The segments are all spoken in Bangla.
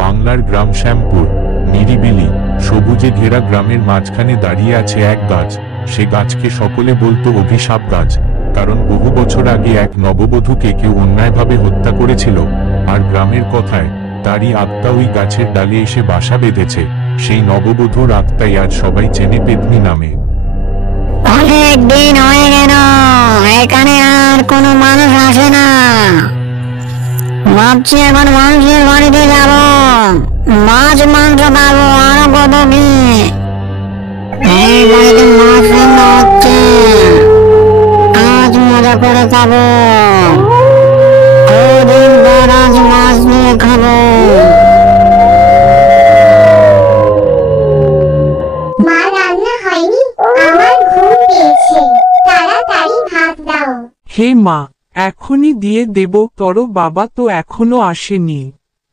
বাংলার গ্রাম শ্যামপুর, নিরিবিলি সবুজে ঘেরা গ্রামের মাঝখানে দাঁড়িয়ে আছে এক গাছ। সে গাছকে সকলে বলতো অভিশাপ গাছ, কারণ বহু বছর আগে এক নববধূকে কেউ অন্যায়ভাবে হত্যা করেছিল। আর গ্রামের কথায় তারই আত্মা ওই গাছের ডালে এসে বাসা বেঁধেছে। সেই নববধূর আত্মাই আজ সবাই চেনে পেতনি নামে। অনেক দিন হয়ে গেল এখানে আর কোনো মানুষ আসে না। ভাবছি এখন মানুষের বাড়িতে যাব, মাছ মাংস খাবো, আরো কত কি। এই বাড়িতে মাছ রান্না হচ্ছে, আজ মজা করে খাবো। কদিন পর আজ মাছ নিয়ে খাবো। মা, রান্না হয়নি, আমার ঘুম পেয়েছে, তাড়াতাড়ি ভাত দাও। হে মা, এখনই দিয়ে দেব, তোর বাবা তো এখনো আসেনি।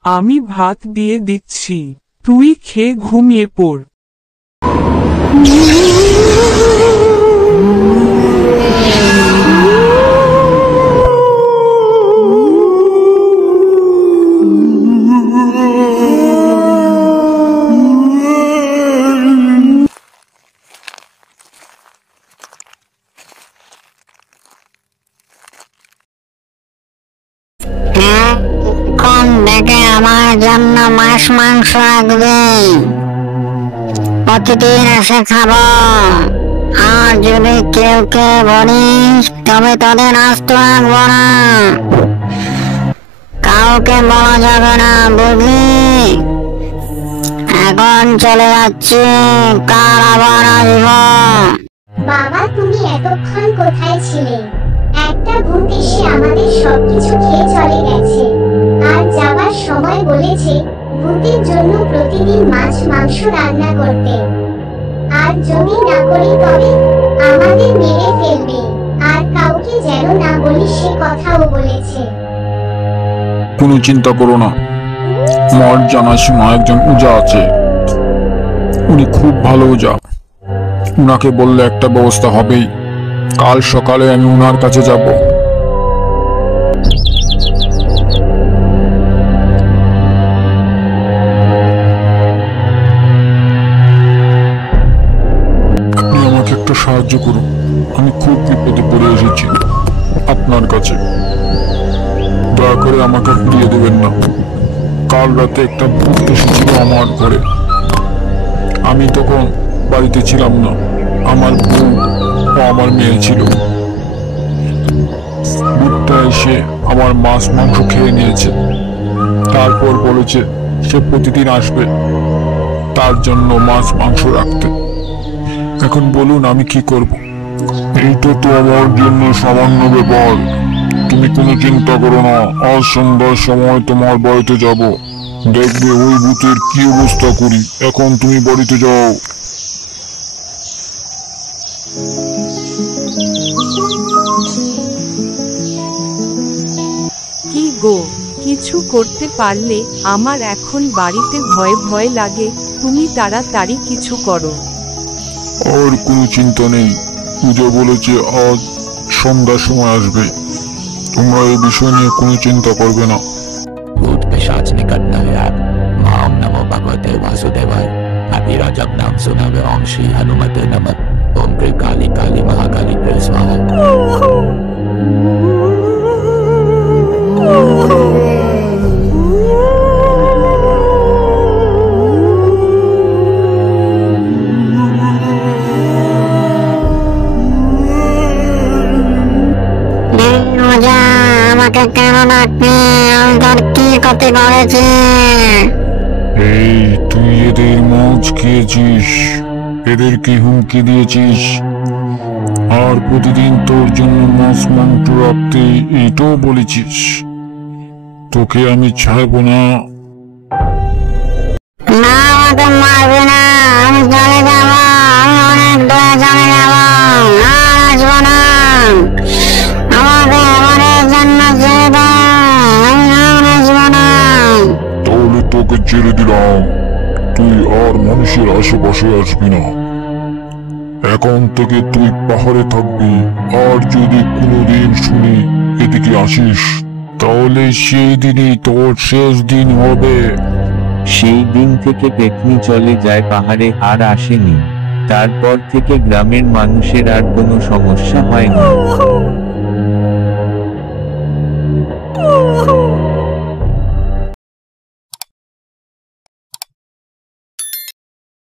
আমি ভাত দিয়ে দিচ্ছি, তুই খেয়ে ঘুমিয়ে পড়। কোন থেকে আমার জন্য মাছ মাংস রাখবে? প্রতিদিন এসে খাবো। আর যদি কেউ বলিস তবে তোদের আস্ত রাখবো না, কাউকে বলা যাবে না, বুঝলি? এখন চলে যাচ্ছি, কাল আবার আসবো। বাবা, তুমি এতক্ষণ কোথায় ছিলে? একটা ভূত এসে আমাদের সবকিছু খেয়ে চলে গেছে, আর যাবার সময় বলেছে ভূতের জন্য প্রতিদিন মাছ মাংস রান্না করতে, আর যদি না করি তবে আমাদের মেরে ফেলবে, আর কাউকে যেন না বলি সে কথাও বলেছে। কোনো চিন্তা করো না, আমার জানাশোনা একজন ওঝা আছে, উনি খুব ভালো ওঝা। উনাকে বললে একটা ব্যবস্থা হবেই। কাল সকালে আমি উনার কাছে যাব। আপনি আমাকে একটা সাহায্য করুন, আমি খুব বিপদে পড়ে এসেছি আপনার কাছে। দয়া করে আমাকে ফিরিয়ে দেবেন না। কাল রাতে একটা ভূত এসেছিল আমার ঘরে, আমি তখন বাড়িতে ছিলাম না, আমার বউ ও আমার মেয়ে ছিল। ভূতটা এসে আমার মাছ মাংস খেয়ে নিয়েছে, তারপর বলেছে সে প্রতিদিন আসবে, তার জন্য মাছ মাংস রাখতে। এখন বলুন আমি কি করব? এইটা তো আমার জন্য সামান্য ব্যাপার, তুমি কোনো চিন্তা করো না। আজ সন্ধ্যার সময় তোমার বাড়িতে যাব, দেখবে ওই ভূতের কি অবস্থা করি। এখন তুমি বাড়িতে যাও। কি গো, কিছু করতে পারলে? আমার এখন বাড়িতে ভয় ভয় লাগে, তুমি তাড়াতাড়ি কিছু করো। আর কোনো চিন্তা নেই, পূজা বলেছে আজ সন্ধ্যার সময় আসবে, তোমরা এই বিষয় নিয়ে কোনো চিন্তা করবে না। भूत पिशाच निकट न याद। ओम नमो भगवते वासुदेवाय। अभिरा जब नाम सुना वे ओम श्री हनुमते नमः। ओम प्रिय काली काली महाकाली प्रिय स्वाहा। আমাকে কেন ডাকবি? আমি তোর কি ক্ষতি করেছি? এই তুই এদের মাছ খেয়েছিস, এদেরকে হুমকি দিয়েছিস, আর প্রতিদিন তোর জন্য মাছ মাংস রাখতে এইটাও বলেছিস। তোকে আমি ছাড়বো না। না, আমাকে মারবি না, আমি চলে যাব, আমি অনেক দূরে চলে যাব, আর আসবো না। আমাকে এবারের জন্য ছেড়ে দাও, আমি আর আসবো না। তাহলে তোকে ছেড়ে দিলাম, তুই আর মানুষের আশেপাশে আসবি না। এখন থেকে তুই পাহাড়ে থাকবি, আর যদি কোনোদিন শুনি এদিকে আসিস তাহলে সেই দিনই তোর শেষ দিন হবে। সেই দিন থেকে পেতনি চলে যায় পাহাড়ে, আর আসেনি। তারপর থেকে গ্রামের মানুষের আর কোনো সমস্যা হয়নি।